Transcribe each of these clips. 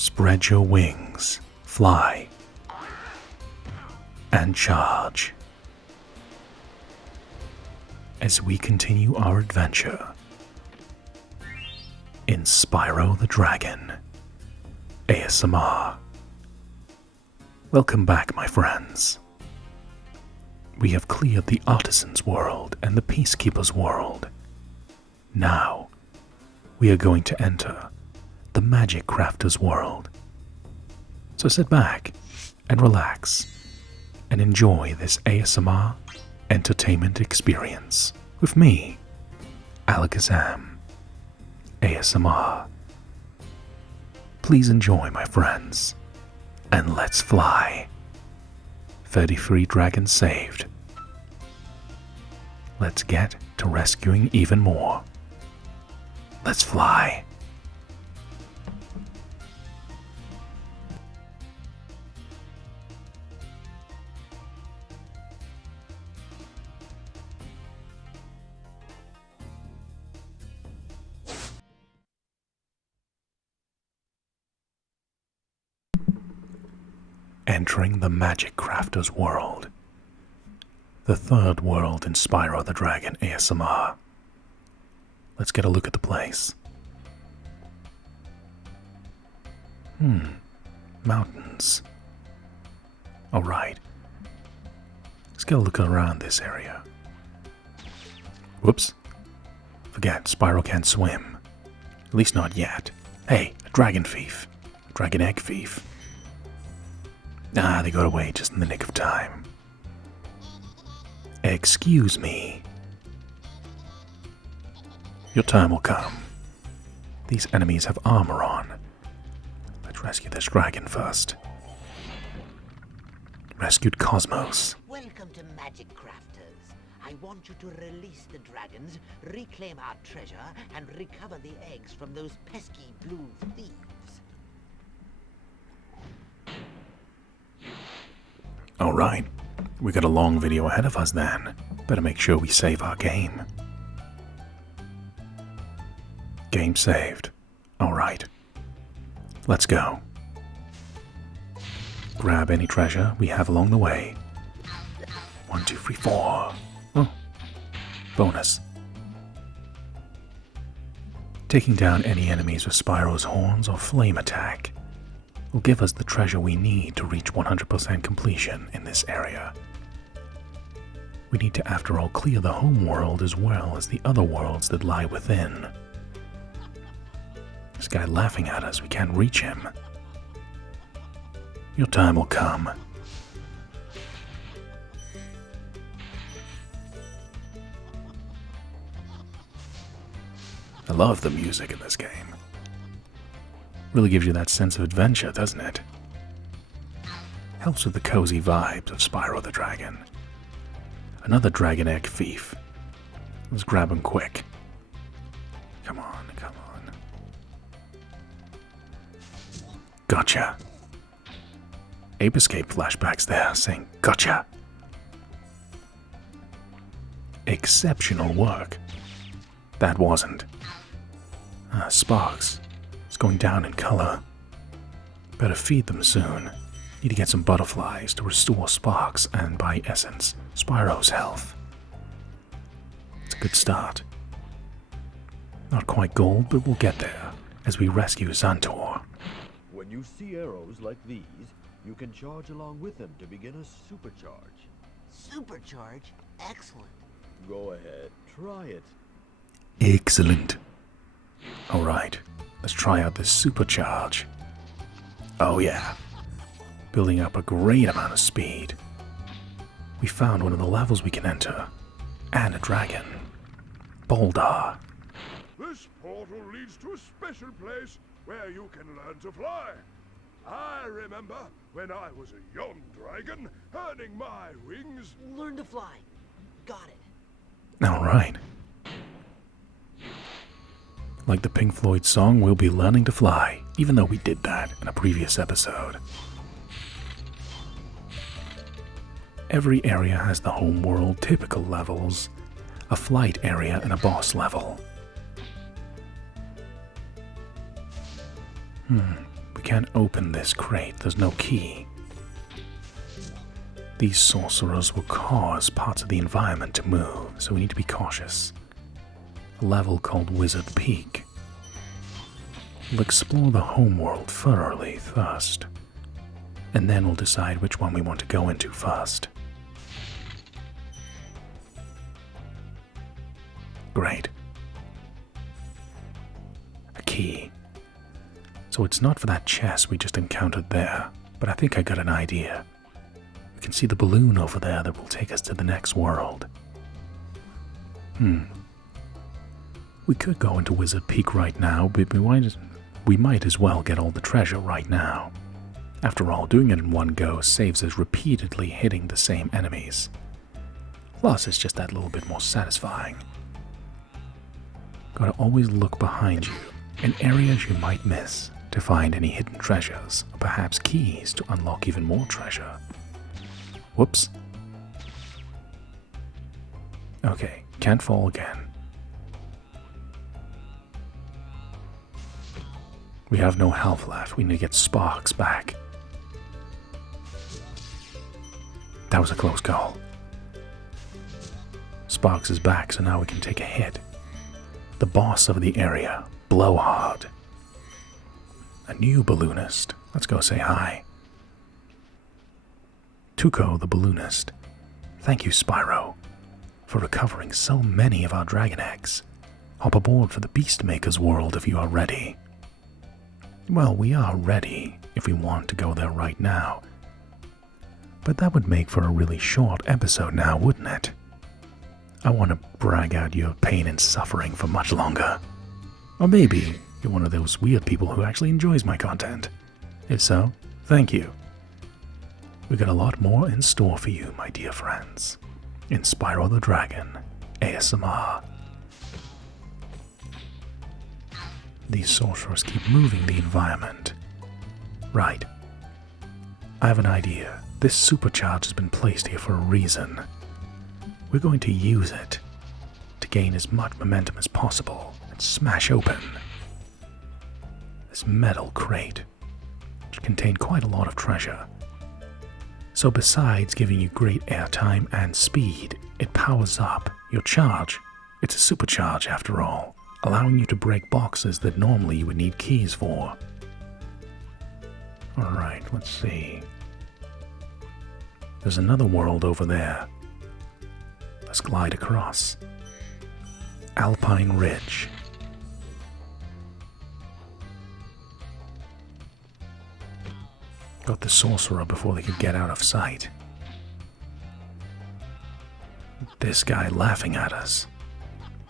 Spread your wings, fly, and charge. As we continue our adventure in Spyro the Dragon ASMR. Welcome back, my friends. We have cleared the Artisan's world and the Peacekeeper's world. Now, we are going to enter the Magic Crafter's world. So sit back and relax and enjoy this ASMR entertainment experience with me, Alakazam ASMR. Please enjoy, my friends, and let's fly. 33 dragons saved. Let's get to rescuing even more. Let's fly. Entering the Magic Crafter's world. The third world in Spyro the Dragon ASMR. Let's get a look at the place. Mountains. Alright. Let's get a look around this area. Whoops. Forget, Spyro can't swim. At least not yet. Hey, a dragon thief. A dragon egg thief. Ah, they got away just in the nick of time. Excuse me. Your time will come. These enemies have armor on. Let's rescue this dragon first. Rescued Cosmos. Welcome to Magic Crafters. I want you to release the dragons, reclaim our treasure, and recover the eggs from those pesky blue thieves. Alright, we got a long video ahead of us then. Better make sure we save our game. Game saved. Alright. Let's go. Grab any treasure we have along the way. 1, 2, 3, 4. Oh. Bonus. Taking down any enemies with Spyro's horns or flame attack will give us the treasure we need to reach 100% completion in this area. We need to, after all, clear the home world as well as the other worlds that lie within. This guy laughing at us, we can't reach him. Your time will come. I love the music in this game. Really gives you that sense of adventure, doesn't it? Helps with the cozy vibes of Spyro the Dragon. Another dragon egg thief. Let's grab him quick. Come on, come on. Gotcha. Ape Escape flashbacks there, saying gotcha. Exceptional work. That wasn't. Sparks. It's going down in color. Better feed them soon. Need to get some butterflies to restore Sparks and, by essence, Spyro's health. It's a good start. Not quite gold, but we'll get there as we rescue Xantor. When you see arrows like these, you can charge along with them to begin a supercharge. Supercharge? Excellent. Go ahead, try it. Excellent. Alright, let's try out this supercharge. Oh yeah. Building up a great amount of speed. We found one of the levels we can enter. And a dragon. Boldar. This portal leads to a special place where you can learn to fly. I remember when I was a young dragon, earning my wings. Learn to fly. Got it. Alright. Like the Pink Floyd song, we'll be learning to fly, even though we did that in a previous episode. Every area has the homeworld typical levels, a flight area and a boss level. We We can't open this crate, there's no key. These sorcerers will cause parts of the environment to move, so we need to be cautious. A level called Wizard Peak. We'll explore the homeworld thoroughly first, and then we'll decide which one we want to go into first. Great. A key. So it's not for that chest we just encountered there, but I think I got an idea. We can see the balloon over there that will take us to the next world. We could go into Wizard Peak right now, but we might as well get all the treasure right now. After all, doing it in one go saves us repeatedly hitting the same enemies. Plus, it's just that little bit more satisfying. Gotta always look behind you, in areas you might miss, to find any hidden treasures, or perhaps keys to unlock even more treasure. Whoops. Okay, can't fall again. We have no health left, we need to get Sparks back. That was a close call. Sparks is back, so now we can take a hit. The boss of the area, Blowhard. A new balloonist. Let's go say hi. Tuco the balloonist. Thank you, Spyro, for recovering so many of our dragon eggs. Hop aboard for the Beastmaker's world if you are ready. Well, we are ready if we want to go there right now. But that would make for a really short episode now, wouldn't it? I want to brag out your pain and suffering for much longer. Or maybe you're one of those weird people who actually enjoys my content. If so, thank you. We got a lot more in store for you, my dear friends. In Spyro the Dragon, ASMR. These sorcerers keep moving the environment. Right. I have an idea. This supercharge has been placed here for a reason. We're going to use it to gain as much momentum as possible and smash open this metal crate, which contained quite a lot of treasure. So besides giving you great airtime and speed, it powers up your charge. It's a supercharge after all, allowing you to break boxes that normally you would need keys for. Alright, let's see. There's another world over there. Let's glide across. Alpine Ridge. Got the sorcerer before they could get out of sight. This guy laughing at us.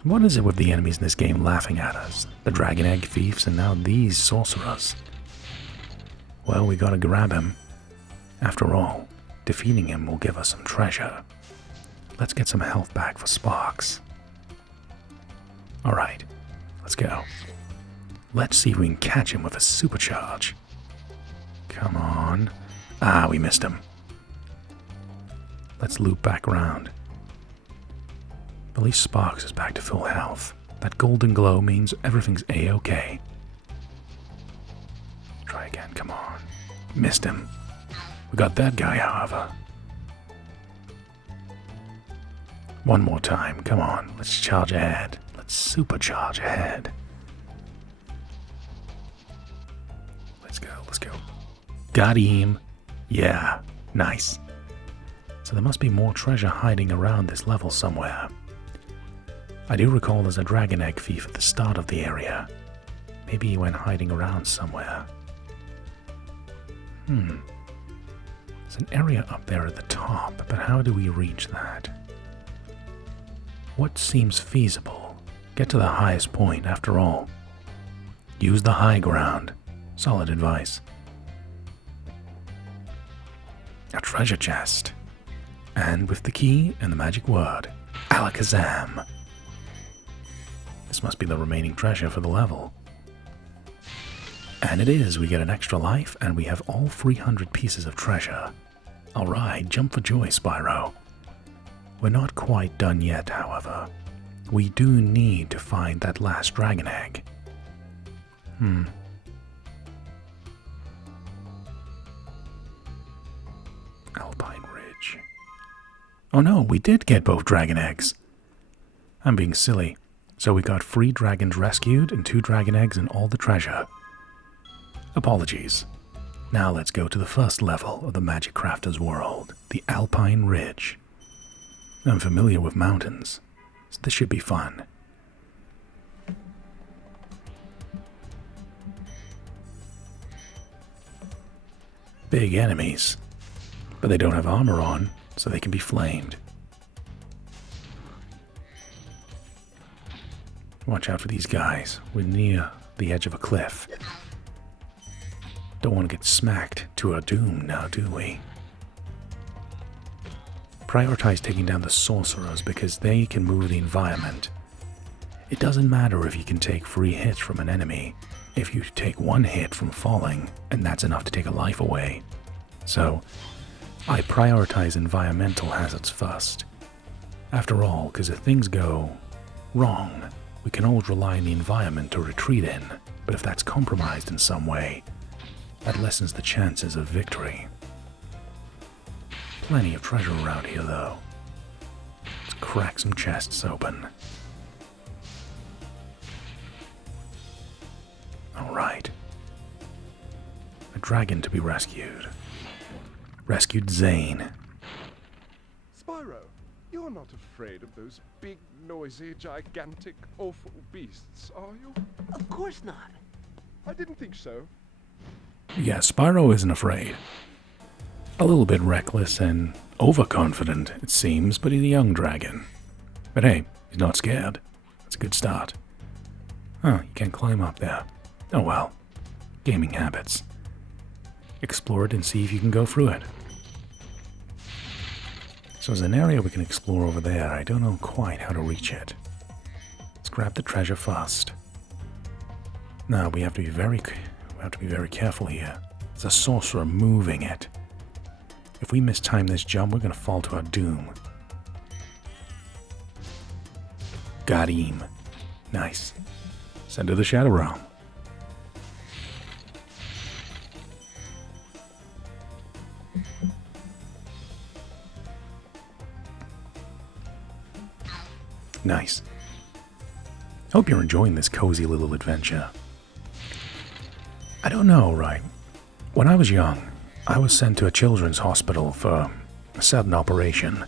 What is it with the enemies in this game laughing at us? The dragon egg thieves and now these sorcerers. Well, we gotta grab him. After all, defeating him will give us some treasure. Let's get some health back for Sparks. Alright, let's go. Let's see if we can catch him with a supercharge. Come on. Ah, we missed him. Let's loop back around. At least Sparks is back to full health. That golden glow means everything's A-okay. Try again, come on. Missed him. We got that guy, however. One more time, come on. Let's charge ahead. Let's supercharge ahead. Let's go, let's go. Got him. Yeah, nice. So there must be more treasure hiding around this level somewhere. I do recall there's a dragon egg thief at the start of the area. Maybe he went hiding around somewhere. There's an area up there at the top, but how do we reach that? What seems feasible? Get to the highest point, after all. Use the high ground. Solid advice. A treasure chest. And with the key and the magic word, Alakazam. This must be the remaining treasure for the level. And it is. We get an extra life, and we have all 300 pieces of treasure. Alright, jump for joy, Spyro. We're not quite done yet, however. We do need to find that last dragon egg. Oh no, we did get both dragon eggs. I'm being silly. So we got 3 dragons rescued and 2 dragon eggs and all the treasure. Apologies. Now let's go to the first level of the Magic Crafter's world, the Alpine Ridge. I'm familiar with mountains, so this should be fun. Big enemies, but they don't have armor on, so they can be flamed. Watch out for these guys. We're near the edge of a cliff. Don't want to get smacked to our doom now, do we? Prioritize taking down the sorcerers because they can move the environment. It doesn't matter if you can take 3 hits from an enemy, if you take 1 hit from falling, and that's enough to take a life away. So, I prioritize environmental hazards first. After all, because if things go wrong, we can always rely on the environment to retreat in, but if that's compromised in some way, that lessens the chances of victory. Plenty of treasure around here, though. Let's crack some chests open. Alright. A dragon to be rescued. Rescued Zane. Spyro, you're not afraid of those big, noisy, gigantic, awful beasts, are you? Of course not. I didn't think so. Yeah, Spyro isn't afraid. A little bit reckless and overconfident, it seems, but he's a young dragon. But hey, he's not scared. That's a good start. Oh, you can't climb up there. Oh well. Gaming habits. Explore it and see if you can go through it. So there's an area we can explore over there. I don't know quite how to reach it. Let's grab the treasure first. Now we have to be very careful here. There's a sorcerer moving it. If we mistime this jump, we're going to fall to our doom. Got him. Nice. Send to the Shadow Realm. Nice. Hope you're enjoying this cozy little adventure. I don't know, right? When I was young, I was sent to a children's hospital for a sudden operation.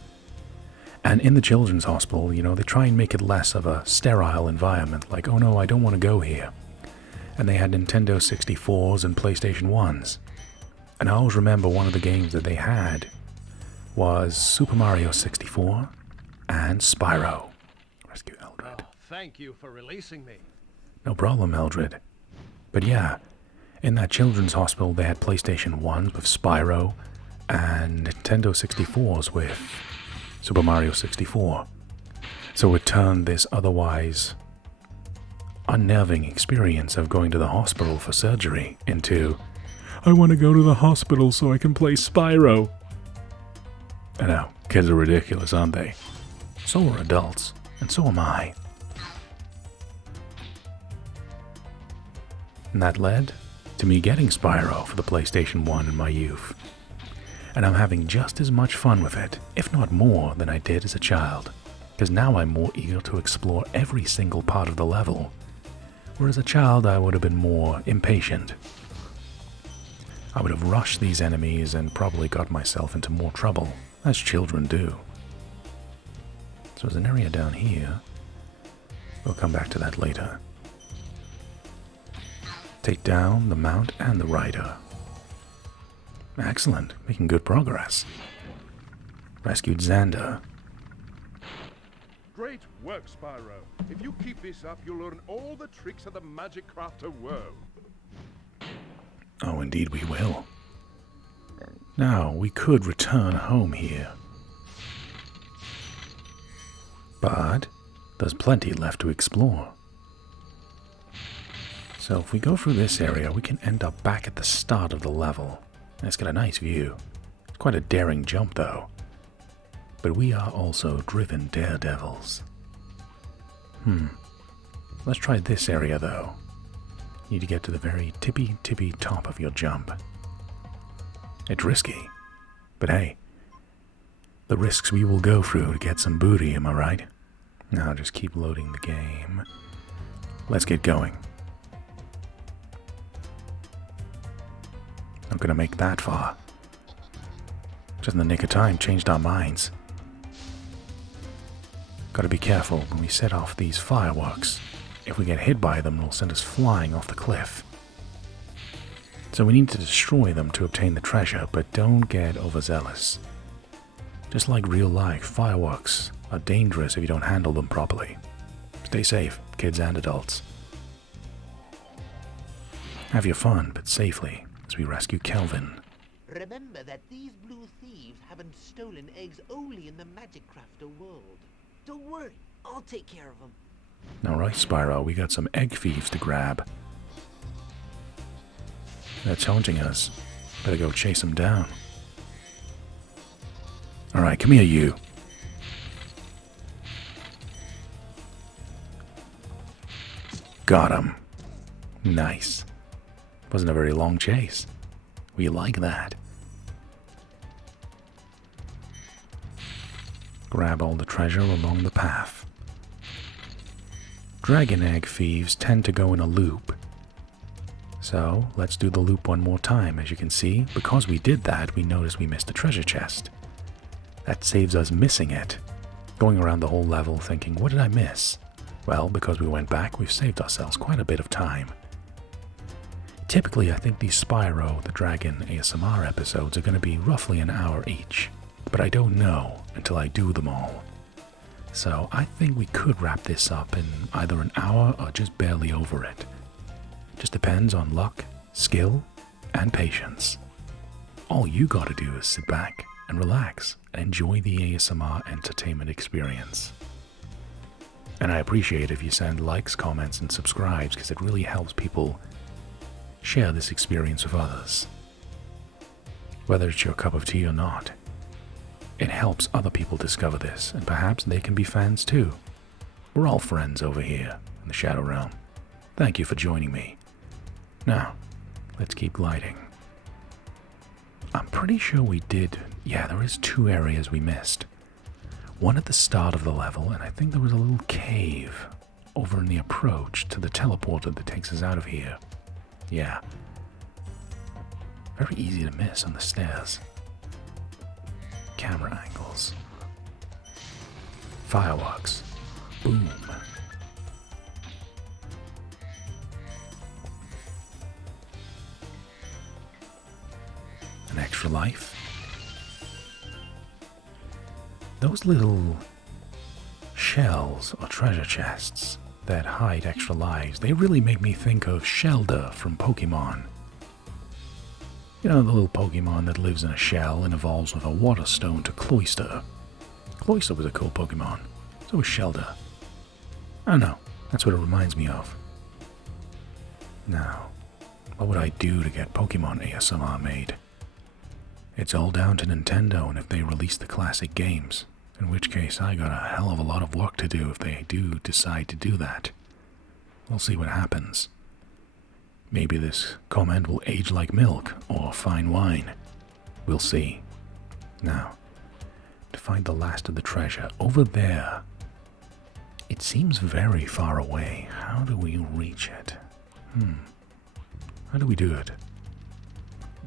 And in the children's hospital, you know, they try and make it less of a sterile environment, like, oh no, I don't want to go here. And they had Nintendo 64s and PlayStation 1s. And I always remember one of the games that they had was Super Mario 64 and Spyro. Rescue Eldred. Oh, thank you for releasing me. No problem, Eldred. But yeah, in that children's hospital they had PlayStation 1s with Spyro and Nintendo 64s with Super Mario 64. So it turned this otherwise unnerving experience of going to the hospital for surgery into, I want to go to the hospital so I can play Spyro. I know, kids are ridiculous, aren't they? So are adults, and so am I. And that led to me getting Spyro for the PlayStation 1 in my youth. And I'm having just as much fun with it, if not more, than I did as a child. Because now I'm more eager to explore every single part of the level. Whereas as a child I would have been more impatient. I would have rushed these enemies and probably got myself into more trouble, as children do. So there's an area down here. We'll come back to that later. Take down the mount and the rider. Excellent, making good progress. Rescued Xander. Great work, Spyro. If you keep this up, you'll learn all the tricks of the Magic Crafter world. Oh, indeed we will. Now, we could return home here. But there's plenty left to explore. So if we go through this area, we can end up back at the start of the level. And it's got a nice view. It's quite a daring jump, though. But we are also driven daredevils. Let's try this area, though. You need to get to the very tippy top of your jump. It's risky, but hey, the risks we will go through to get some booty, am I right? Now just keep loading the game. Let's get going. Not gonna make that far. Just in the nick of time, changed our minds. Gotta be careful when we set off these fireworks. If we get hit by them, they'll send us flying off the cliff. So we need to destroy them to obtain the treasure, but don't get overzealous. Just like real life, fireworks are dangerous if you don't handle them properly. Stay safe, kids and adults. Have your fun, but safely, as we rescue Kelvin. Remember that these blue thieves haven't stolen eggs only in the Magic Crafter world. Don't worry, I'll take care of them. Alright, Spyro, we got some egg thieves to grab. They're taunting us. Better go chase them down. Alright, come here, you. Got him. Nice. Wasn't a very long chase. We like that. Grab all the treasure along the path. Dragon egg thieves tend to go in a loop. So, let's do the loop one more time. As you can see, because we did that, we noticed we missed the treasure chest. That saves us missing it. Going around the whole level thinking, what did I miss? Well, because we went back, we've saved ourselves quite a bit of time. Typically, I think these Spyro the Dragon ASMR episodes are going to be roughly an hour each. But I don't know until I do them all. So I think we could wrap this up in either an hour or just barely over it. Just depends on luck, skill, and patience. All you gotta do is sit back and relax and enjoy the ASMR entertainment experience. And I appreciate if you send likes, comments, and subscribes because it really helps people share this experience with others. Whether it's your cup of tea or not, it helps other people discover this, and perhaps they can be fans too. We're all friends over here in the Shadow Realm. Thank you for joining me. Now, let's keep gliding. I'm pretty sure we did... Yeah, there is 2 areas we missed. One at the start of the level, and I think there was a little cave over in the approach to the teleporter that takes us out of here. Yeah. Very easy to miss on the stairs. Camera angles. Fireworks. Boom. An extra life. Those little shells or treasure chests that hide extra lives, they really make me think of Shelder from Pokemon. You know, the little Pokemon that lives in a shell and evolves with a water stone to Cloyster. Cloyster was a cool Pokemon. So was Shelder. I don't know. That's what it reminds me of. Now, what would I do to get Pokemon ASMR made? It's all down to Nintendo and if they release the classic games. In which case, I got a hell of a lot of work to do if they do decide to do that. We'll see what happens. Maybe this comment will age like milk or fine wine. We'll see. Now, to find the last of the treasure, over there. It seems very far away. How do we reach it? How do we do it?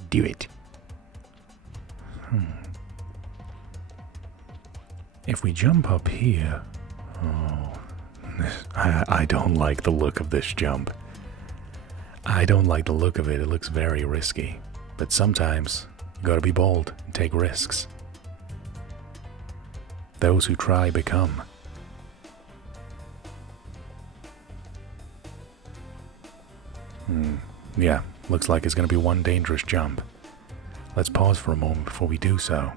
Do it. If we jump up here... Oh, I don't like the look of this jump. I don't like the look of it. It looks very risky. But sometimes, you gotta be bold and take risks. Those who try become. Yeah, looks like it's gonna be one dangerous jump. Let's pause for a moment before we do so.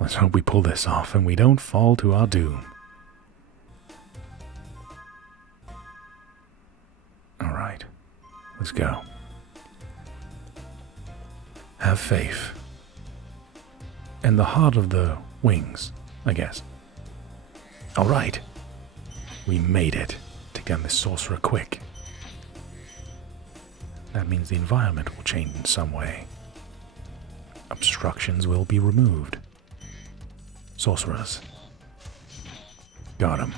Let's hope we pull this off and we don't fall to our doom. Alright, let's go. Have faith. And the heart of the wings, I guess. Alright. We made it to get this sorcerer quick. That means the environment will change in some way. Obstructions will be removed. Sorcerers. Got him.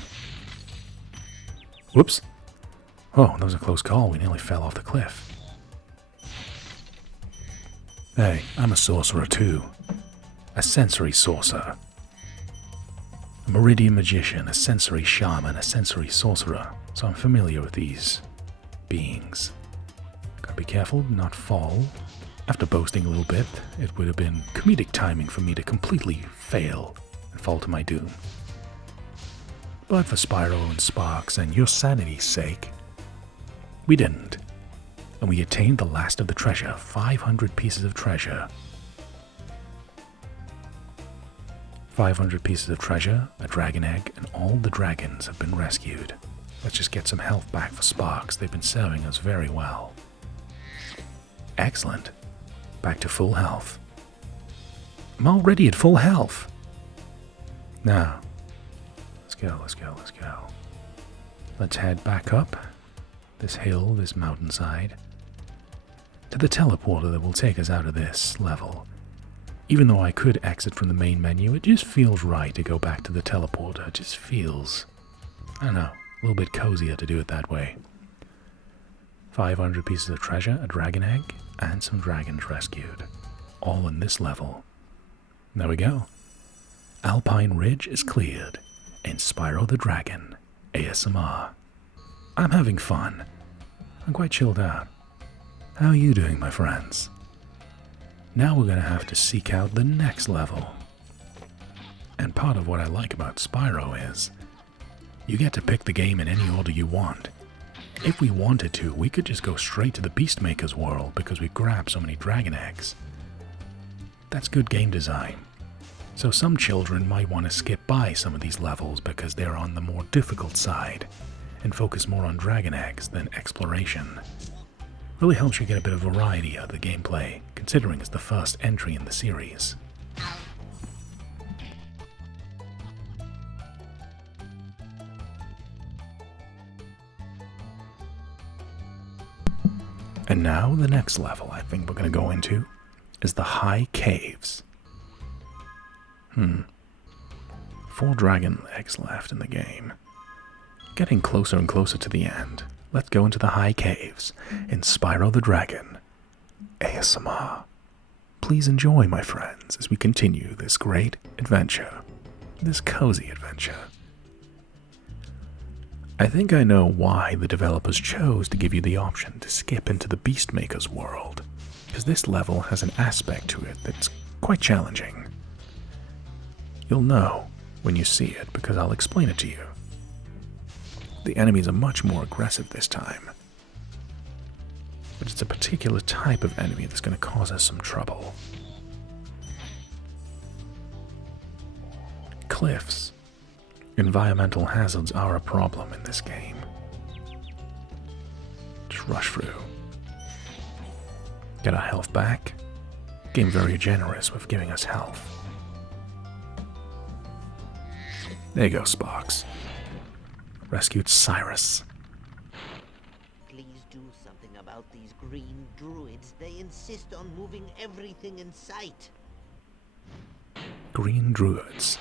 Whoops. Oh, that was a close call. We nearly fell off the cliff. Hey, I'm a sorcerer too. A sensory sorcerer. A meridian magician, a sensory shaman, a sensory sorcerer. So I'm familiar with these beings. Gotta be careful, not fall. After boasting a little bit, it would have been comedic timing for me to completely fail and fall to my doom. But for Spyro and Sparks and your sanity's sake, we didn't. And we attained the last of the treasure, 500 pieces of treasure. 500 pieces of treasure, a dragon egg, and all the dragons have been rescued. Let's just get some health back for Sparks. They've been serving us very well. Excellent. Back to full health. I'm already at full health. Now, let's go. Let's head back up this hill, this mountainside, to the teleporter that will take us out of this level. Even though I could exit from the main menu, it just feels right to go back to the teleporter. It just feels, I don't know, a little bit cozier to do it that way. 500 pieces of treasure, a dragon egg, and some dragons rescued. All in this level. There we go. Alpine Ridge is cleared, and Spyro the Dragon, ASMR. I'm having fun. I'm quite chilled out. How are you doing, my friends? Now we're going to have to seek out the next level. And part of what I like about Spyro is, you get to pick the game in any order you want. If we wanted to, we could just go straight to the Beastmaker's world because we grabbed so many dragon eggs. That's good game design. So some children might want to skip by some of these levels because they're on the more difficult side and focus more on dragon eggs than exploration. Really helps you get a bit of variety out of the gameplay, considering it's the first entry in the series. And now the next level I think we're going to go into is the High Caves. 4 dragon eggs left in the game. Getting closer and closer to the end. Let's go into the High Caves in Spyro the Dragon, ASMR. Please enjoy, my friends, as we continue this great adventure, this cozy adventure. I think I know why the developers chose to give you the option to skip into the Beastmaker's world, because this level has an aspect to it that's quite challenging. You'll know when you see it, because I'll explain it to you. The enemies are much more aggressive this time, but it's a particular type of enemy that's going to cause us some trouble. Cliffs. Environmental hazards are a problem in this game. Just rush through. Get our health back. Game very generous with giving us health. There you go, Sparks. Rescued Cyrus. Please do something about these green druids. They insist on moving everything in sight. Green druids.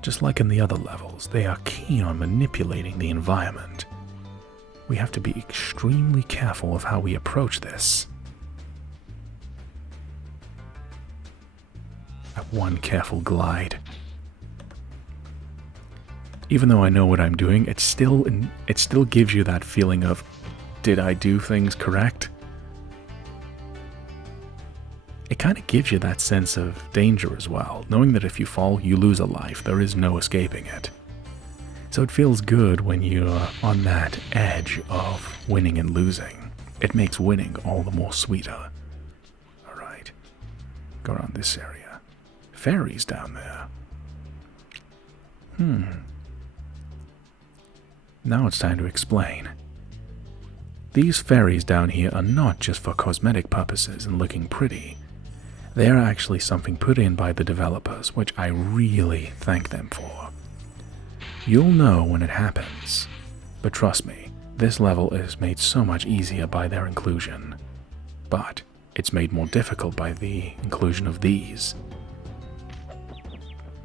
Just like in the other levels, they are keen on manipulating the environment. We have to be extremely careful of how we approach this. That one careful glide. Even though I know what I'm doing, it still gives you that feeling of, did I do things correct? It kind of gives you that sense of danger as well, knowing that if you fall, you lose a life. There is no escaping it. So it feels good when you're on that edge of winning and losing. It makes winning all the more sweeter. Alright, go around this area. Fairies down there. Now it's time to explain. These fairies down here are not just for cosmetic purposes and looking pretty. They are actually something put in by the developers, which I really thank them for. You'll know when it happens, but trust me, this level is made so much easier by their inclusion. But it's made more difficult by the inclusion of these.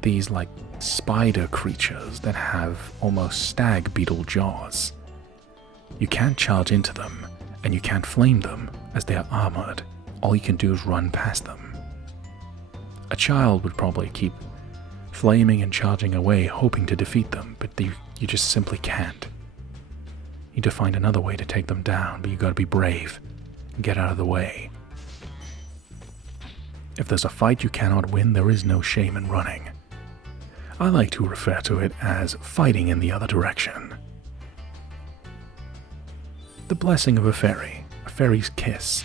these like spider creatures that have almost stag beetle jaws. You can't charge into them, and you can't flame them as they are armored. All you can do is run past them. A child would probably keep flaming and charging away, hoping to defeat them, but you just simply can't. You need to find another way to take them down, but you gotta be brave and get out of the way. If there's a fight you cannot win, there is no shame in running. I like to refer to it as fighting in the other direction. The blessing of a fairy's kiss,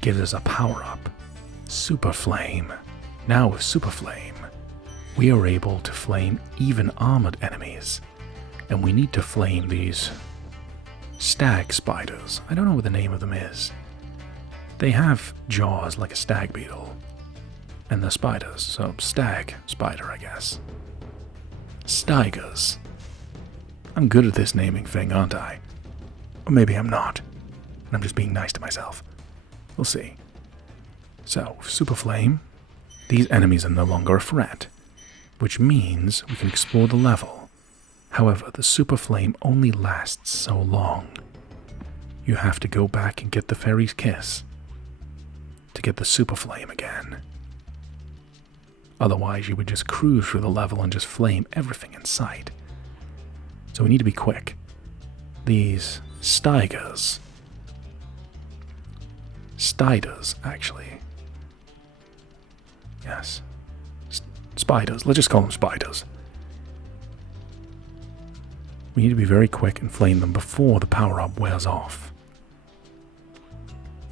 gives us a power-up, Super Flame. Now with Super Flame, we are able to flame even armored enemies, and we need to flame these stag spiders. I don't know what the name of them is. They have jaws like a stag beetle, and they're spiders, so stag spider, I guess. Steigers. I'm good at this naming thing, aren't I? Or maybe I'm not, and I'm just being nice to myself. We'll see. So, with Super Flame, these enemies are no longer a threat, which means we can explore the level. However, the Super Flame only lasts so long. You have to go back and get the Fairy's Kiss to get the Super Flame again. Otherwise, you would just cruise through the level and just flame everything in sight. So we need to be quick. These Steigers, actually. Yes. Spiders. Let's just call them spiders. We need to be very quick and flame them before the power-up wears off.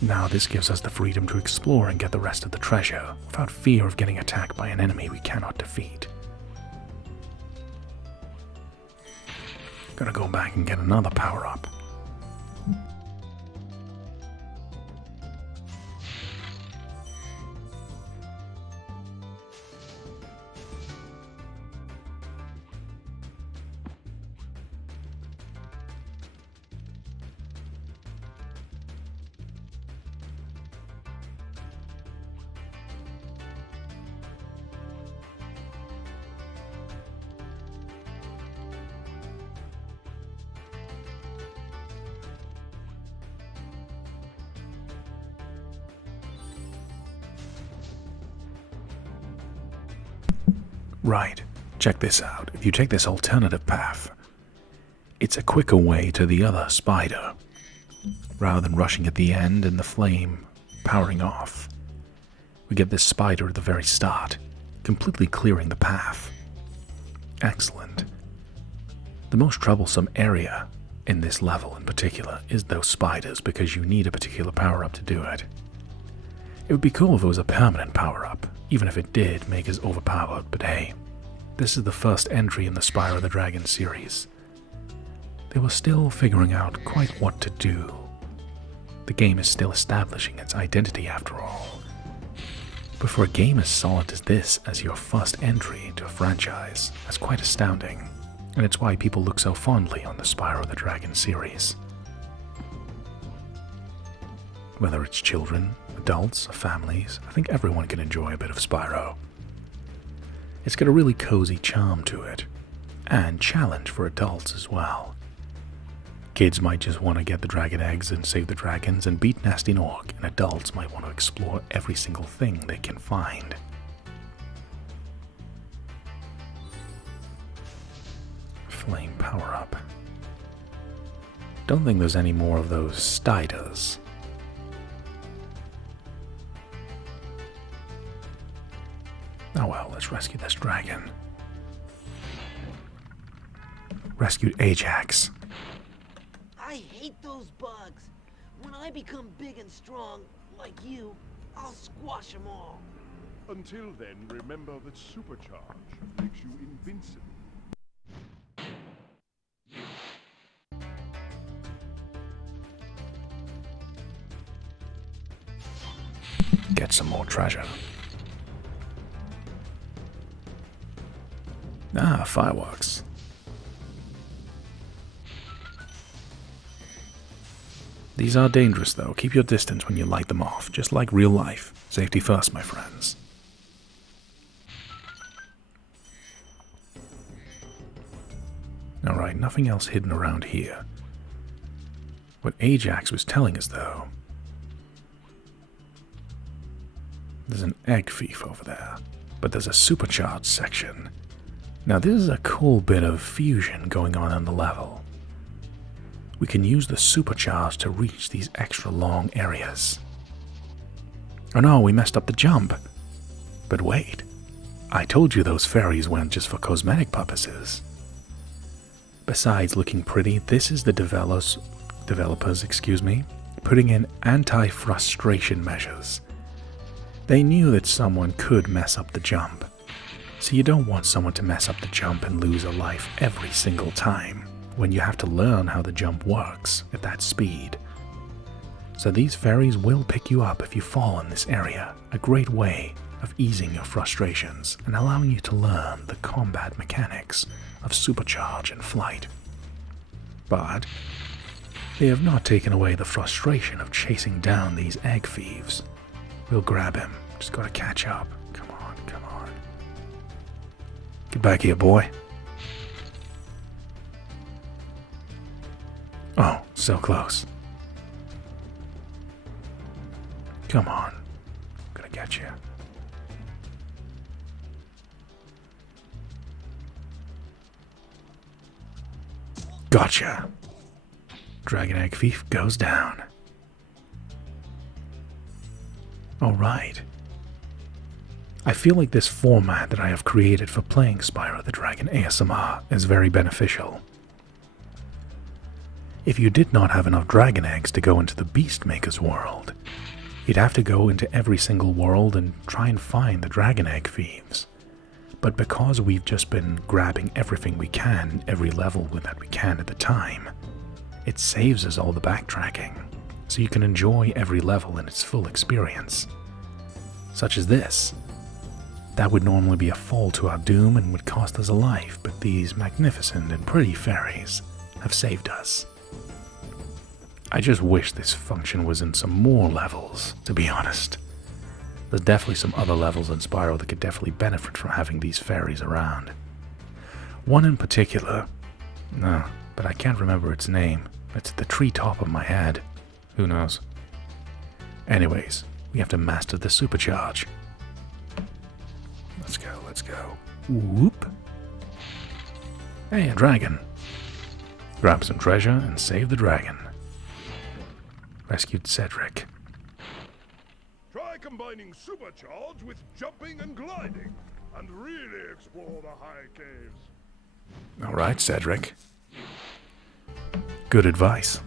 Now this gives us the freedom to explore and get the rest of the treasure without fear of getting attacked by an enemy we cannot defeat. Gotta go back and get another power-up. Right, check this out. If you take this alternative path, it's a quicker way to the other spider. Rather than rushing at the end and the flame powering off, we get this spider at the very start, completely clearing the path. Excellent. The most troublesome area in this level in particular is those spiders, because you need a particular power-up to do it. It would be cool if it was a permanent power-up, even if it did make us overpowered, but hey, this is the first entry in the Spyro the Dragon series. They were still figuring out quite what to do. The game is still establishing its identity after all. But for a game as solid as this as your first entry into a franchise, that's quite astounding, and it's why people look so fondly on the Spyro the Dragon series. Whether it's children, adults, or families, I think everyone can enjoy a bit of Spyro. It's got a really cozy charm to it, and challenge for adults as well. Kids might just want to get the dragon eggs and save the dragons and beat Nasty Nork, and adults might want to explore every single thing they can find. Flame power-up. Don't think there's any more of those Steiders. Oh well, let's rescue this dragon. Rescued Ajax. I hate those bugs. When I become big and strong, like you, I'll squash them all. Until then, remember that supercharge makes you invincible. Get some more treasure. Ah, fireworks. These are dangerous though. Keep your distance when you light them off, just like real life. Safety first, my friends. Alright, nothing else hidden around here. What Ajax was telling us, though, there's an egg thief over there, but there's a supercharged section. Now this is a cool bit of fusion going on the level. We can use the supercharge to reach these extra long areas. Oh no, we messed up the jump. But wait, I told you those fairies weren't just for cosmetic purposes. Besides looking pretty, this is the developers, putting in anti-frustration measures. They knew that someone could mess up the jump, so you don't want someone to mess up the jump and lose a life every single time when you have to learn how the jump works at that speed. So these fairies will pick you up if you fall in this area, a great way of easing your frustrations and allowing you to learn the combat mechanics of supercharge and flight. But they have not taken away the frustration of chasing down these egg thieves. We'll grab him. Just gotta catch up. Come on, come on. Get back here, boy. Oh, so close. Come on. I'm gonna get you. Gotcha. Dragon Egg Thief goes down. Alright. I feel like this format that I have created for playing Spyro the Dragon ASMR is very beneficial. If you did not have enough dragon eggs to go into the Beastmaker's world, you'd have to go into every single world and try and find the dragon egg thieves. But because we've just been grabbing everything we can, every level that we can at the time, it saves us all the backtracking, so you can enjoy every level in its full experience. Such as this. That would normally be a fall to our doom and would cost us a life, but these magnificent and pretty fairies have saved us. I just wish this function was in some more levels, to be honest. There's definitely some other levels in Spyro that could definitely benefit from having these fairies around. One in particular, no, but I can't remember its name. It's at the treetop of my head. Who knows? Anyways, we have to master the supercharge. Let's go, let's go. Whoop. Hey, a dragon. Grab some treasure and save the dragon. Rescued Cedric. Try combining supercharge with jumping and gliding, and really explore the high caves. Alright, Cedric. Good advice.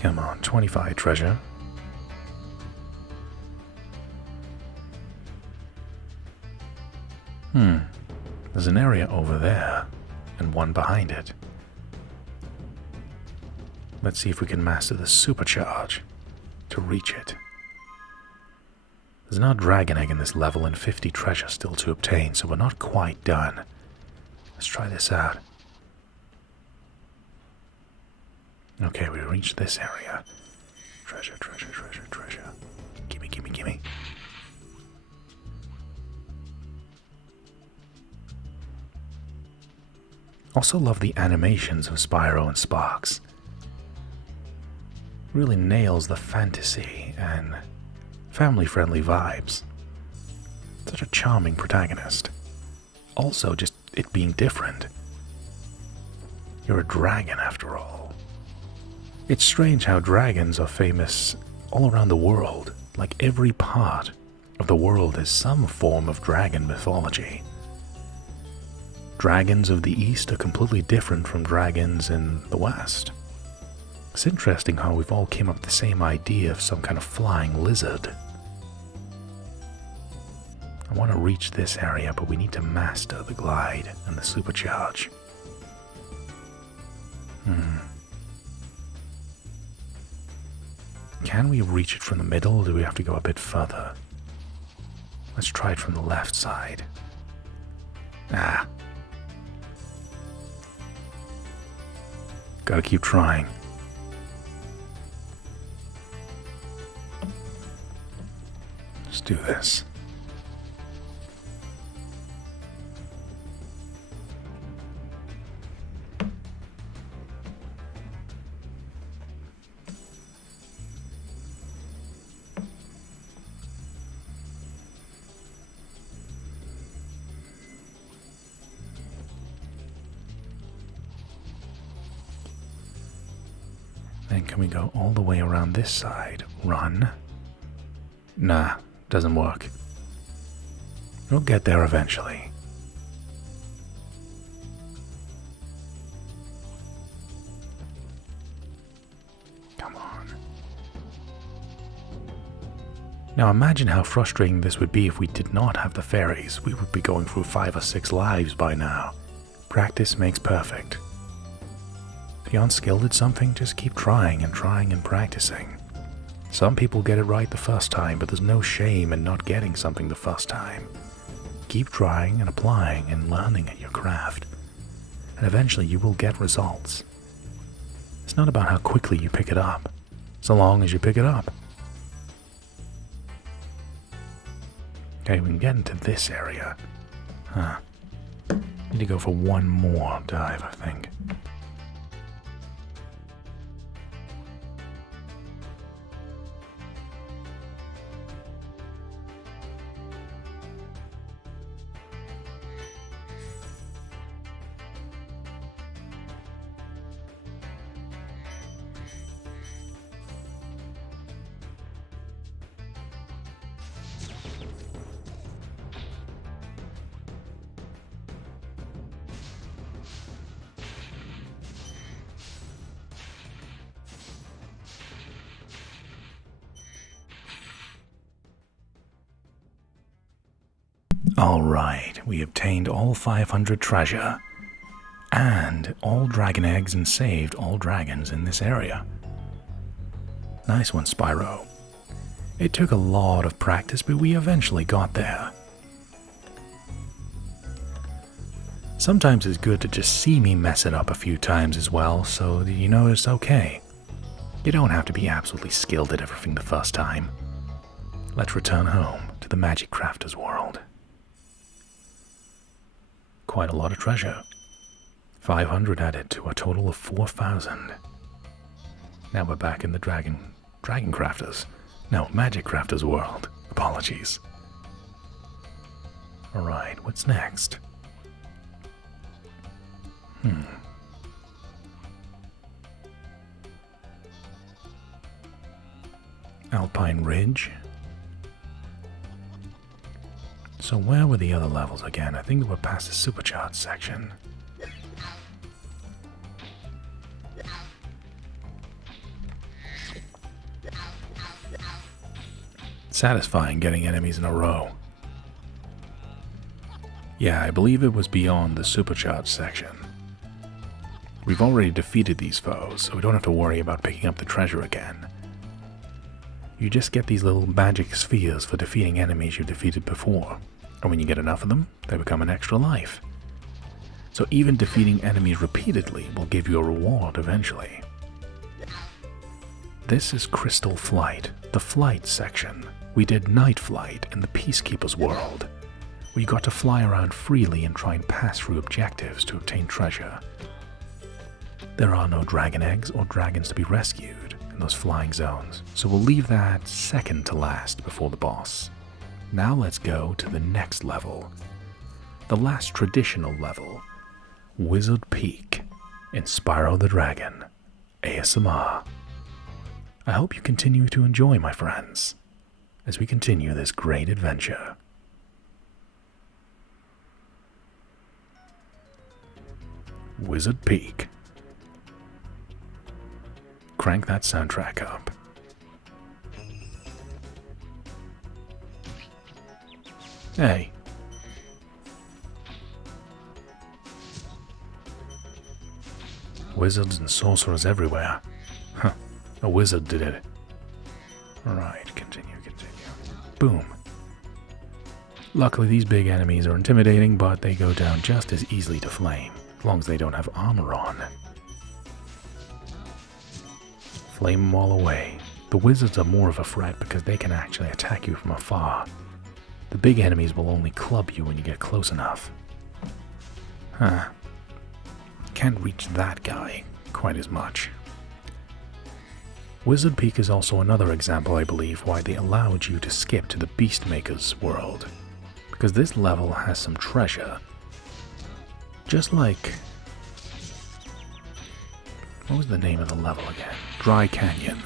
Come on, 25 treasure. There's an area over there, and one behind it. Let's see if we can master the supercharge to reach it. There's not a dragon egg in this level and 50 treasure still to obtain, so we're not quite done. Let's try this out. Okay, we reached this area. Treasure, treasure, treasure, treasure. Gimme, gimme, gimme. Also love the animations of Spyro and Sparks. Really nails the fantasy and family-friendly vibes. Such a charming protagonist. Also, just it being different. You're a dragon, after all. It's strange how dragons are famous all around the world. Like every part of the world is some form of dragon mythology. Dragons of the East are completely different from dragons in the West. It's interesting how we've all came up with the same idea of some kind of flying lizard. I want to reach this area, but we need to master the glide and the supercharge. Can we reach it from the middle, or do we have to go a bit further? Let's try it from the left side. Ah. Gotta keep trying. Let's do this. Then can we go all the way around this side? Run. Nah, doesn't work. We'll get there eventually. Come on. Now imagine how frustrating this would be if we did not have the fairies. We would be going through 5 or 6 lives by now. Practice makes perfect. If you're unskilled at something, just keep trying and practicing. Some people get it right the first time, but there's no shame in not getting something the first time. Keep trying and applying and learning at your craft, and eventually you will get results. It's not about how quickly you pick it up, so long as you pick it up. Okay, we can get into this area. Need to go for one more dive, I think. Alright, we obtained all 500 treasure, and all dragon eggs, and saved all dragons in this area. Nice one, Spyro. It took a lot of practice, but we eventually got there. Sometimes it's good to just see me mess it up a few times as well, so that you know it's okay. You don't have to be absolutely skilled at everything the first time. Let's return home to the Magic Crafter's world. Quite a lot of treasure. 500 added to a total of 4,000. Now we're back in the Dragon Crafters. No, Magic Crafter's world. Apologies. Alright, what's next? Alpine Ridge. So where were the other levels again? I think they were past the supercharged section. Satisfying getting enemies in a row. Yeah, I believe it was beyond the supercharged section. We've already defeated these foes, so we don't have to worry about picking up the treasure again. You just get these little magic spheres for defeating enemies you defeated before, and when you get enough of them, they become an extra life. So even defeating enemies repeatedly will give you a reward eventually. This is Crystal Flight, the flight section. We did Night Flight in the Peacekeeper's world, where you got to fly around freely and try and pass through objectives to obtain treasure. There are no dragon eggs or dragons to be rescued in those flying zones, so we'll leave that second to last before the boss. Now let's go to the next level. The last traditional level, Wizard Peak in Spyro the Dragon, ASMR. I hope you continue to enjoy, my friends, as we continue this great adventure. Wizard Peak. Crank that soundtrack up. Hey. Wizards and sorcerers everywhere. Huh. A wizard did it. Alright, continue. Boom. Luckily these big enemies are intimidating, but they go down just as easily to flame, as long as they don't have armor on. Flame them all away. The wizards are more of a threat because they can actually attack you from afar. The big enemies will only club you when you get close enough. Huh. Can't reach that guy quite as much. Wizard Peak is also another example, I believe, why they allowed you to skip to the Beastmaker's world. Because this level has some treasure. Just like What was the name of the level again? Dry Canyon.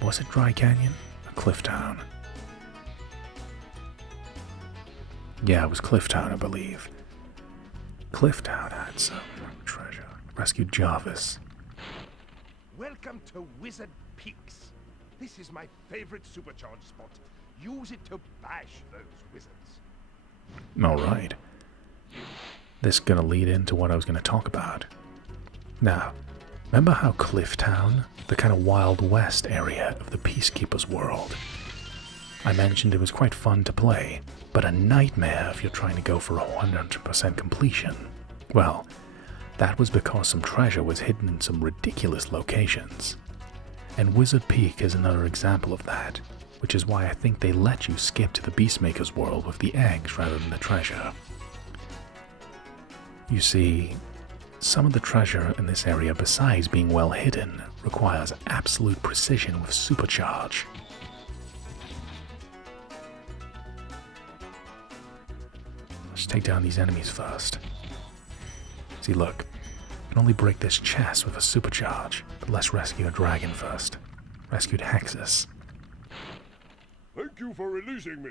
Was it Dry Canyon? Or Cliff Town? Yeah, it was Cliff Town, I believe. Cliff Town had some treasure. Rescued Jarvis. Welcome to Wizard Peaks. This is my favorite supercharged spot. Use it to bash those wizards. Alright. This is going to lead into what I was going to talk about. Now, remember how Cliff Town, the kind of Wild West area of the Peacekeeper's world, I mentioned it was quite fun to play, but a nightmare if you're trying to go for 100% completion. Well, that was because some treasure was hidden in some ridiculous locations. And Wizard Peak is another example of that, which is why I think they let you skip to the Beastmaker's world with the eggs rather than the treasure. You see, some of the treasure in this area, besides being well hidden, requires absolute precision with supercharge. Let's take down these enemies first. See, look, I can only break this chest with a supercharge, but let's rescue a dragon first. Rescued Hexus. Thank you for releasing me.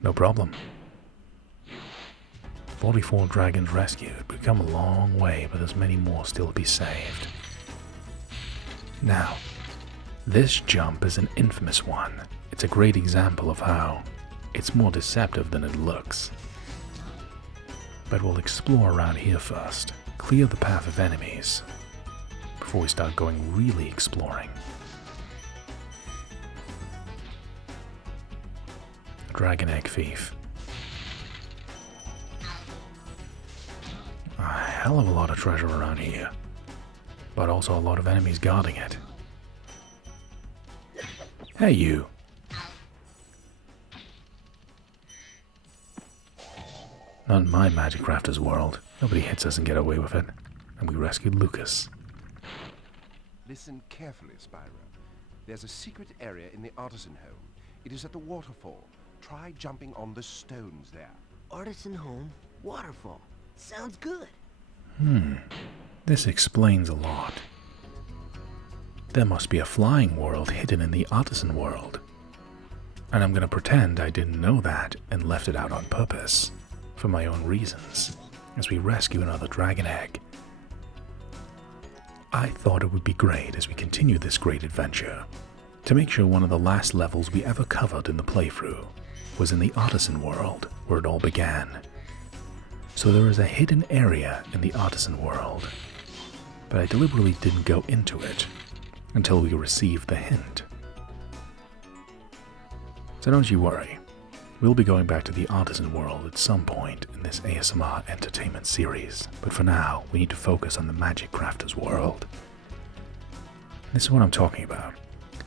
No problem. 44 dragons rescued. We've come a long way, but there's many more still to be saved. Now, this jump is an infamous one. It's a great example of how it's more deceptive than it looks. But we'll explore around here first. Clear the path of enemies before we start going really exploring. Dragon Egg Thief. A hell of a lot of treasure around here, but also a lot of enemies guarding it. Hey, you. Not in my Magic Crafter's world. Nobody hits us and get away with it. And we rescued Lucas. Listen carefully, Spyro. There's a secret area in the artisan home. It is at the waterfall. Try jumping on the stones there. Artisan home, waterfall. Sounds good. This explains a lot. There must be a flying world hidden in the artisan world. And I'm gonna pretend I didn't know that and left it out on purpose, for my own reasons, as we rescue another dragon egg. I thought it would be great as we continue this great adventure to make sure one of the last levels we ever covered in the playthrough was in the artisan world where it all began. So there is a hidden area in the artisan world, but I deliberately didn't go into it until we received the hint. So don't you worry, we'll be going back to the artisan world at some point in this ASMR entertainment series, but for now we need to focus on the Magic Crafter's world. This is what I'm talking about.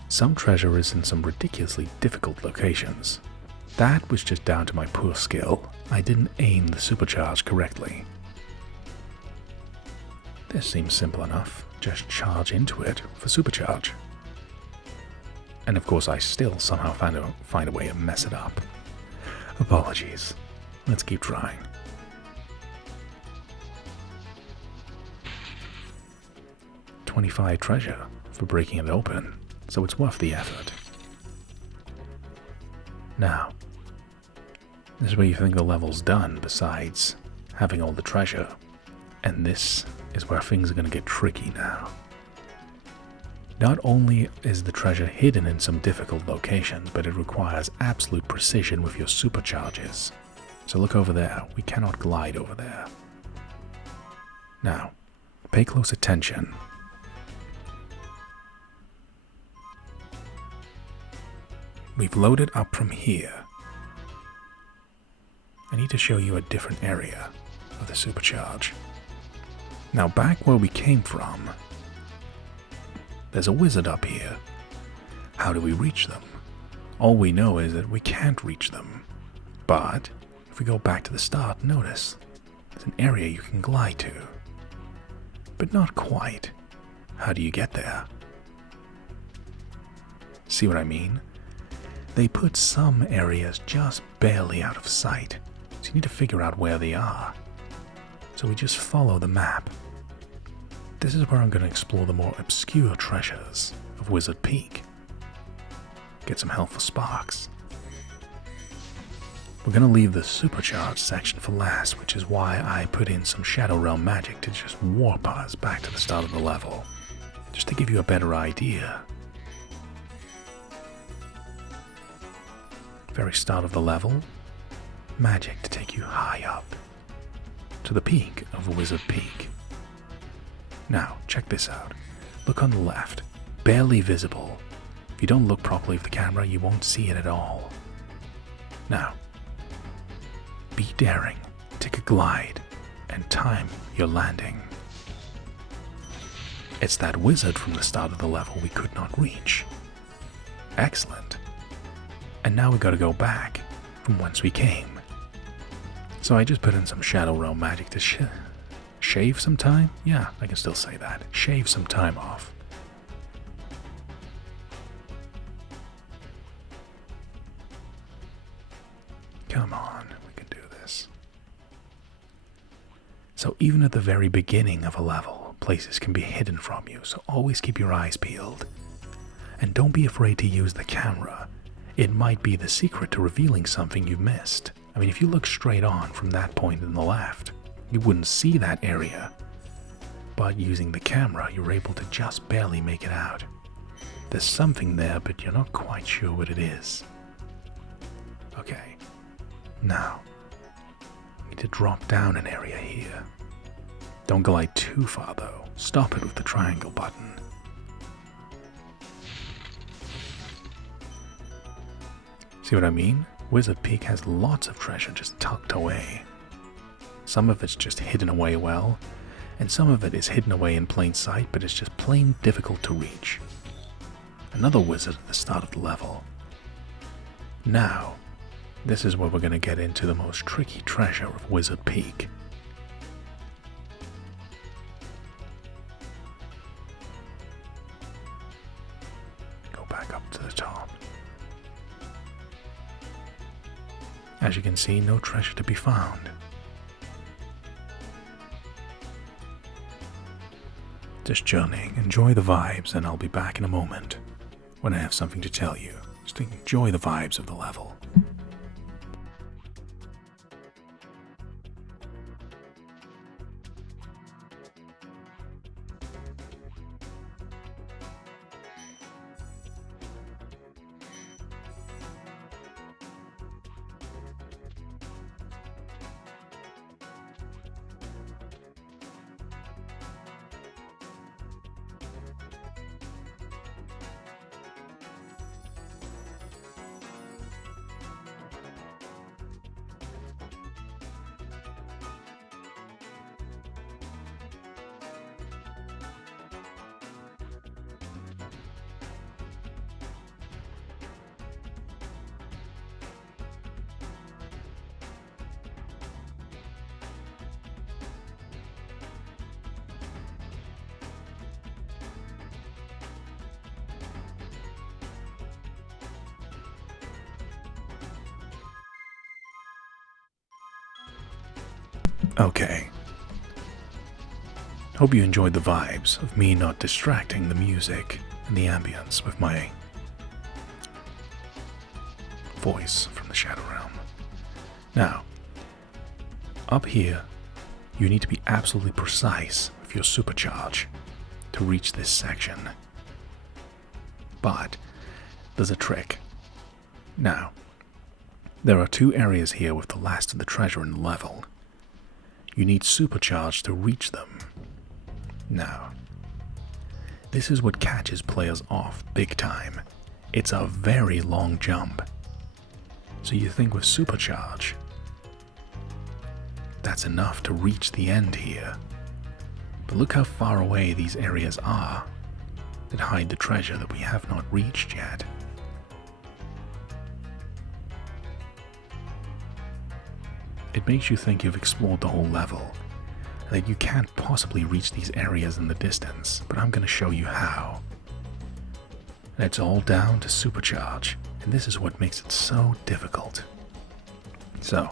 Some treasure is in some ridiculously difficult locations. That was just down to my poor skill. I didn't aim the supercharge correctly. This seems simple enough. Just charge into it for supercharge. And of course I still somehow find a way to mess it up. Apologies. Let's keep trying. $25 treasure for breaking it open, so it's worth the effort. Now, this is where you think the level's done, besides having all the treasure. And this is where things are going to get tricky now. Not only is the treasure hidden in some difficult locations, but it requires absolute precision with your supercharges. So look over there, we cannot glide over there. Now, pay close attention. We've loaded up from here. I need to show you a different area of the supercharge. Now back where we came from, there's a wizard up here. How do we reach them? All we know is that we can't reach them. But if we go back to the start, notice there's an area you can glide to. But not quite. How do you get there? See what I mean? They put some areas just barely out of sight, so you need to figure out where they are. So we just follow the map. this is where I'm going to explore the more obscure treasures of Wizard Peak. Get some helpful sparks. We're going to leave the supercharged section for last, which is why I put in some Shadow Realm magic to just warp us back to the start of the level, just to give you a better idea. Very start of the level, magic to take you high up, to the peak of Wizard Peak. Now, check this out. Look on the left, barely visible. If you don't look properly with the camera, you won't see it at all. Now, be daring, take a glide, and time your landing. It's that wizard from the start of the level we could not reach. Excellent. And now we gotta go back from whence we came. So I just put in some Shadow Realm magic to shave some time? Yeah, I can still say that. Shave some time off. Come on, we can do this. So even at the very beginning of a level, places can be hidden from you, so always keep your eyes peeled. And don't be afraid to use the camera. It might be the secret to revealing something you've missed. I mean, if you look straight on from that point in the left, you wouldn't see that area. But using the camera, you're able to just barely make it out. There's something there, but you're not quite sure what it is. Okay. Now, we need to drop down an area here. Don't glide too far though. Stop it with the triangle button. See what I mean? Wizard Peak has lots of treasure just tucked away. Some of it's just hidden away well, and some of it is hidden away in plain sight, but it's just plain difficult to reach. Another wizard at the start of the level. Now, this is where we're going to get into the most tricky treasure of Wizard Peak. Go back up to the top. As you can see, no treasure to be found. Just journeying, enjoy the vibes, and I'll be back in a moment when I have something to tell you. Just enjoy the vibes of the level. Okay. Hope you enjoyed the vibes of me not distracting the music and the ambience with my voice from the Shadow Realm. Now, up here, you need to be absolutely precise with your supercharge to reach this section. But there's a trick. Now, there are two areas here with the last of the treasure in the level. You need supercharge to reach them. Now, this is what catches players off big time. It's a very long jump. So you think with supercharge, that's enough to reach the end here. But look how far away these areas are that hide the treasure that we have not reached yet. It makes you think you've explored the whole level, and that you can't possibly reach these areas in the distance, but I'm going to show you how. And it's all down to supercharge, and this is what makes it so difficult. So,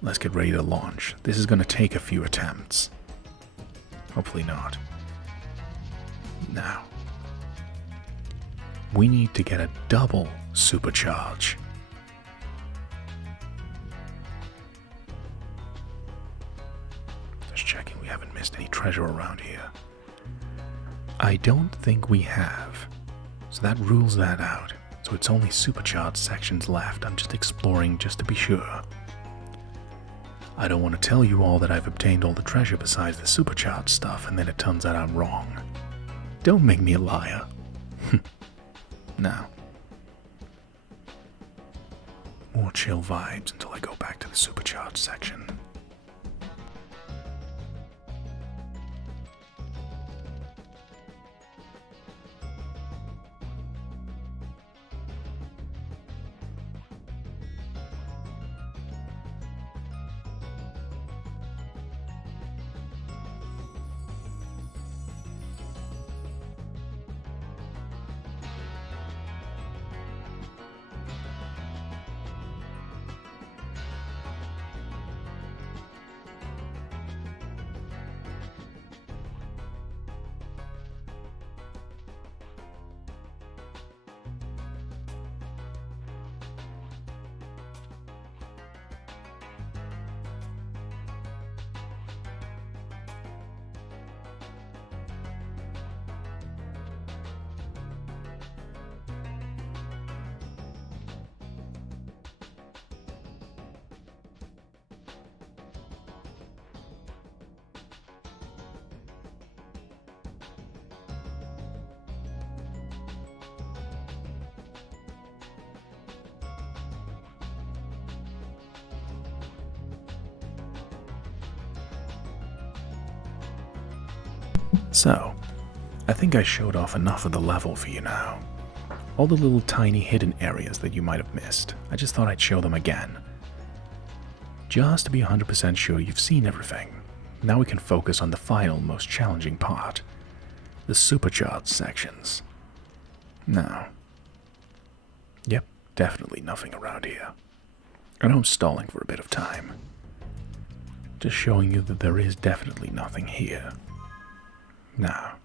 let's get ready to launch. This is going to take a few attempts. Hopefully not. Now, we need to get a double supercharge. Just checking we haven't missed any treasure around here. I don't think we have, so that rules that out. So it's only supercharged sections left. I'm just exploring just to be sure. I don't want to tell you all that I've obtained all the treasure besides the supercharged stuff, and then it turns out I'm wrong. Don't make me a liar. Now, more chill vibes until I go back to the supercharged section. So, I think I showed off enough of the level for you now. All the little tiny hidden areas that you might have missed, I just thought I'd show them again. Just to be 100% sure you've seen everything. Now we can focus on the final, most challenging part. The supercharged sections. Now. Yep, definitely nothing around here. I know I'm stalling for a bit of time. Just showing you that there is definitely nothing here. Now,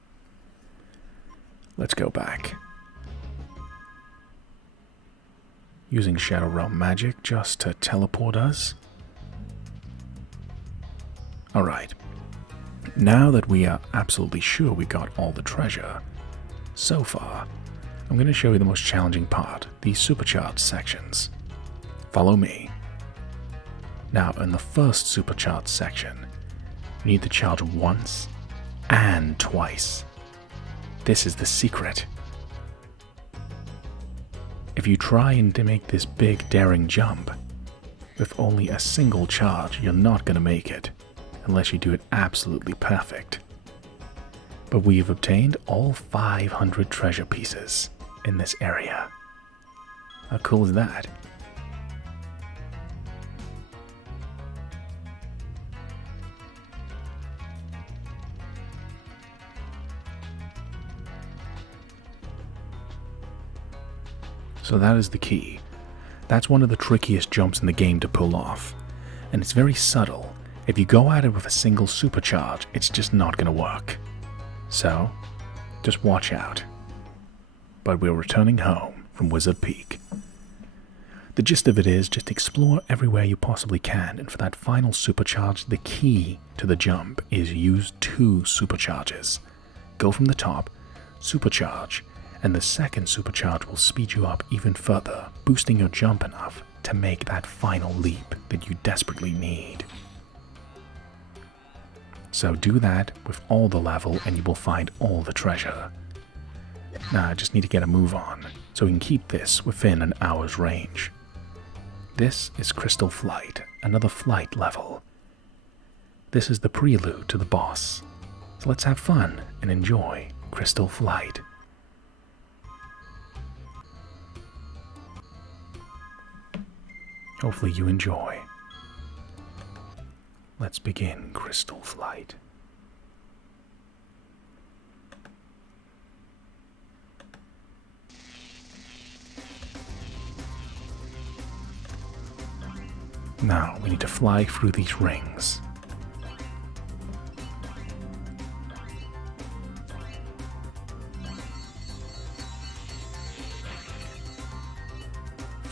let's go back. Using Shadow Realm magic just to teleport us. Alright, now that we are absolutely sure we got all the treasure, so far, I'm going to show you the most challenging part, these supercharged sections. Follow me. Now, in the first supercharged section, you need to charge once and twice. This is the secret. If you try and make this big daring jump with only a single charge, you're not going to make it unless you do it absolutely perfect. But we've obtained all 500 treasure pieces in this area. How cool is that? So that is the key. That's one of the trickiest jumps in the game to pull off. And it's very subtle. If you go at it with a single supercharge, it's just not going to work. So, just watch out. But we're returning home from Wizard Peak. The gist of it is just explore everywhere you possibly can, and for that final supercharge, the key to the jump is use 2 supercharges. Go from the top, supercharge, and the second supercharge will speed you up even further, boosting your jump enough to make that final leap that you desperately need. So do that with all the level and you will find all the treasure. Now I just need to get a move on, so we can keep this within an hour's range. This is Crystal Flight, another flight level. This is the prelude to the boss. So let's have fun and enjoy Crystal Flight. Hopefully you enjoy. Let's begin Crystal Flight. Now we need to fly through these rings.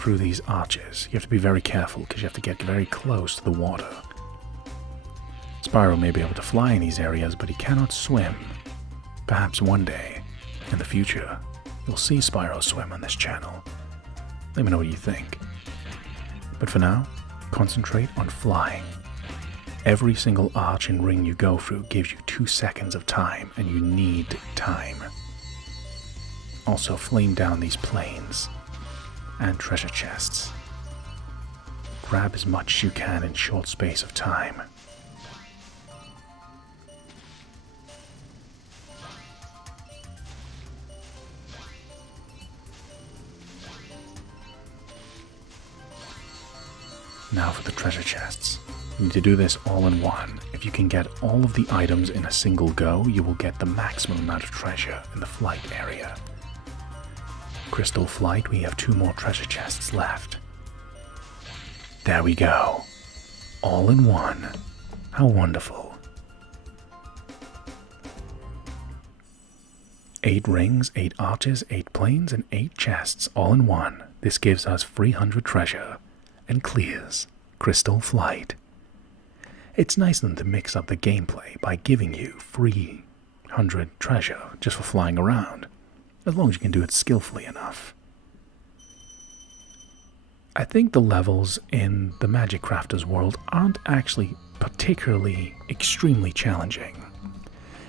through these arches. You have to be very careful because you have to get very close to the water. Spyro may be able to fly in these areas, but he cannot swim. Perhaps one day, in the future, you'll see Spyro swim on this channel. Let me know what you think. But for now, concentrate on flying. Every single arch and ring you go through gives you 2 seconds of time, and you need time. Also, flame down these planes and treasure chests. Grab as much as you can in short space of time. Now for the treasure chests. You need to do this all in one. If you can get all of the items in a single go, you will get the maximum amount of treasure in the flight area. Crystal Flight, we have 2 more treasure chests left. There we go. All in one. How wonderful. 8 rings, 8 arches, 8 planes, and 8 chests all in one. This gives us 300 treasure and clears Crystal Flight. It's nice of them to mix up the gameplay by giving you 300 treasure just for flying around, as long as you can do it skillfully enough. I think the levels in the Magic Crafter's world aren't actually particularly extremely challenging.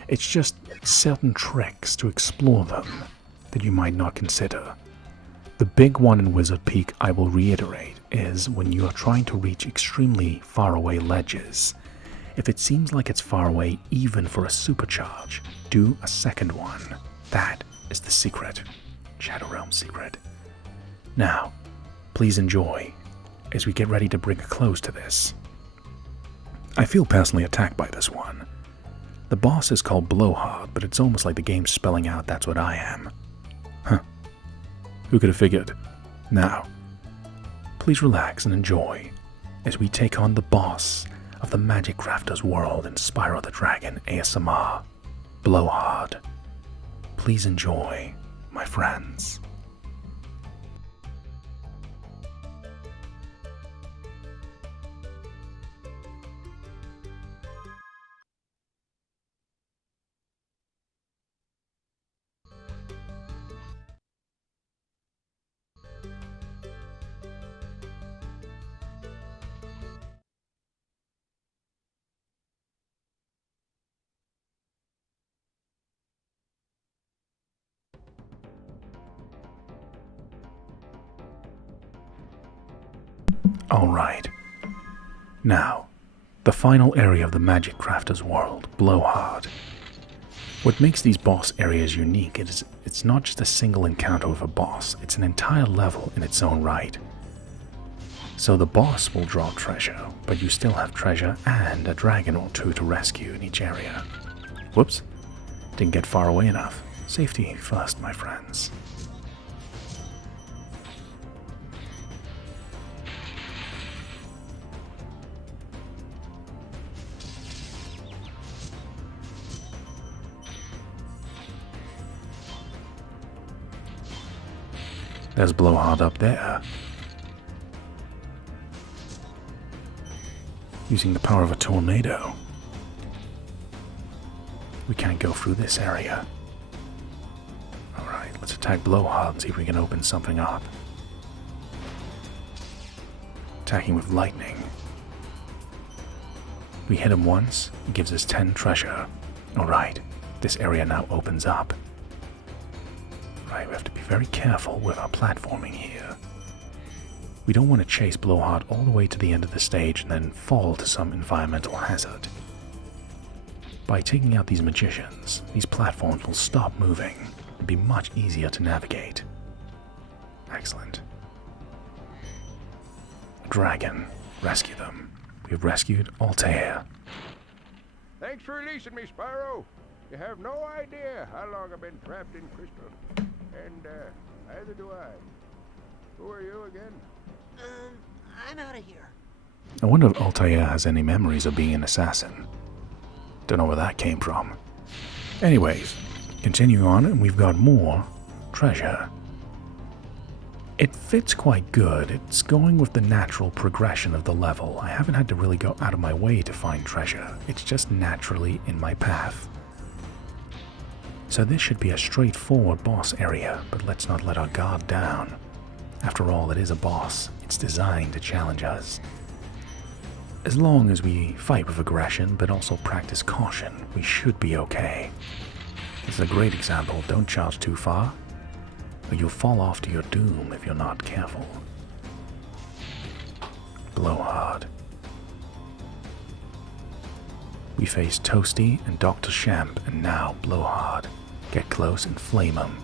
It's just certain tricks to explore them that you might not consider. The big one in Wizard Peak, I will reiterate, is when you are trying to reach extremely far away ledges. If it seems like it's far away even for a supercharge, do a second one. That is the secret. Shadow Realm secret. Now, please enjoy as we get ready to bring a close to this. I feel personally attacked by this one. The boss is called Blowhard, but it's almost like the game's spelling out that's what I am. Huh. Who could have figured? Now, please relax and enjoy as we take on the boss of the Magic Crafter's world in Spyro the Dragon ASMR, Blowhard. Please enjoy, my friends. Alright. Now, the final area of the Magic Crafter's world, Blowhard. What makes these boss areas unique is it's not just a single encounter with a boss, it's an entire level in its own right. So the boss will draw treasure, but you still have treasure and a dragon or 2 to rescue in each area. Whoops, didn't get far away enough. Safety first, my friends. There's Blowhard up there. Using the power of a tornado. We can't go through this area. Alright, let's attack Blowhard and see if we can open something up. Attacking with lightning. We hit him once, it gives us 10 treasure. Alright, this area now opens up. Right, we have to be very careful with our platforming here. We don't want to chase Blowhard all the way to the end of the stage and then fall to some environmental hazard. By taking out these magicians, these platforms will stop moving and be much easier to navigate. Excellent. Dragon. Rescue them. We've rescued Altair. Thanks for releasing me, Spyro. You have no idea how long I've been trapped in crystal. And, neither do I. Who are you again? I'm out of here. I wonder if Altair has any memories of being an assassin. Don't know where that came from. Anyways, continue on and we've got more treasure. It fits quite good. It's going with the natural progression of the level. I haven't had to really go out of my way to find treasure. It's just naturally in my path. So this should be a straightforward boss area, but let's not let our guard down. After all, it is a boss. It's designed to challenge us. As long as we fight with aggression, but also practice caution, we should be okay. This is a great example. Don't charge too far, or you'll fall off to your doom if you're not careful. Blowhard. We face Toasty and Dr. Shamp, and now Blowhard. Get close and flame him.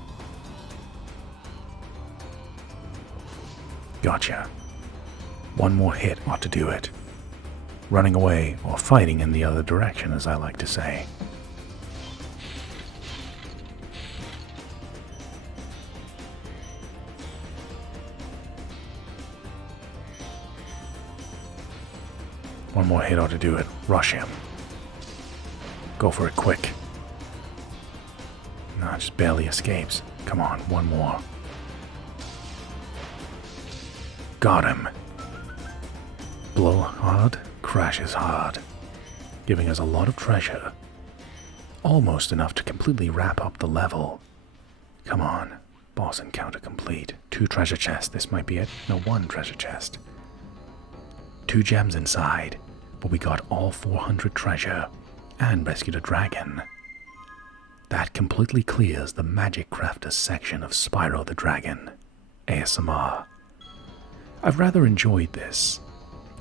Gotcha. One more hit ought to do it. Running away, or fighting in the other direction, as I like to say. One more hit ought to do it. Rush him. Go for it quick. No, just barely escapes. Come on, one more. Got him. Blowhard crashes hard, giving us a lot of treasure. Almost enough to completely wrap up the level. Come on. Boss encounter complete. 2 treasure chests. This might be it. No, 1 treasure chest. 2 gems inside, but we got all 400 treasure and rescued a dragon. That completely clears the Magic Crafters section of Spyro the Dragon. ASMR. I've rather enjoyed this.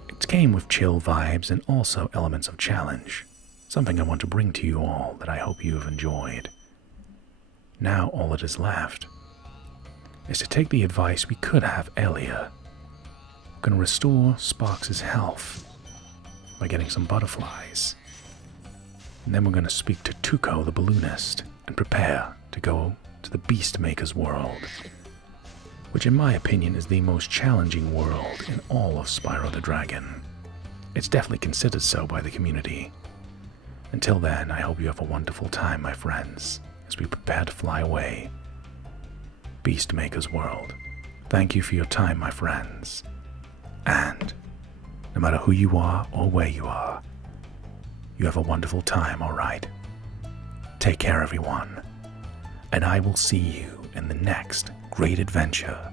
It came with chill vibes and also elements of challenge. Something I want to bring to you all that I hope you have enjoyed. Now all that is left is to take the advice we could have earlier. We're going to restore Sparks' health by getting some butterflies. And then we're going to speak to Tuco the balloonist and prepare to go to the Beastmaker's world, which in my opinion is the most challenging world in all of Spyro the Dragon. It's definitely considered so by the community. Until then, I hope you have a wonderful time, my friends, as we prepare to fly away. Beastmaker's world. Thank you for your time, my friends. And no matter who you are or where you are, you have a wonderful time, alright? Take care, everyone. And I will see you in the next great adventure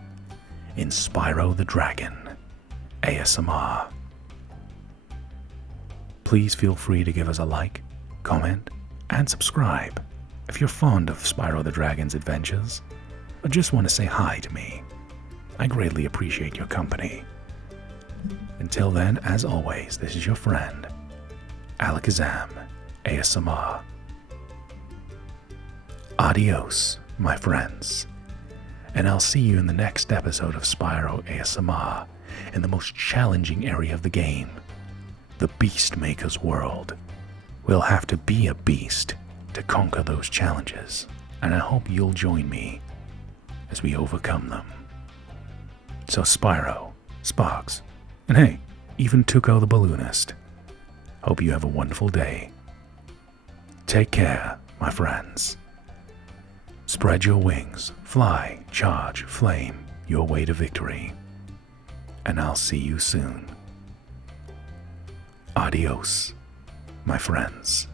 in Spyro the Dragon ASMR. Please feel free to give us a like, comment, and subscribe if you're fond of Spyro the Dragon's adventures or just want to say hi to me. I greatly appreciate your company. Until then, as always, this is your friend, Alakazam ASMR. Adios, my friends. And I'll see you in the next episode of Spyro ASMR in the most challenging area of the game, the Beastmaker's world. We'll have to be a beast to conquer those challenges, and I hope you'll join me as we overcome them. So Spyro, Sparks, and hey, even Tuco the balloonist, hope you have a wonderful day. Take care, my friends. Spread your wings, fly, charge, flame your way to victory. And I'll see you soon. Adios, my friends.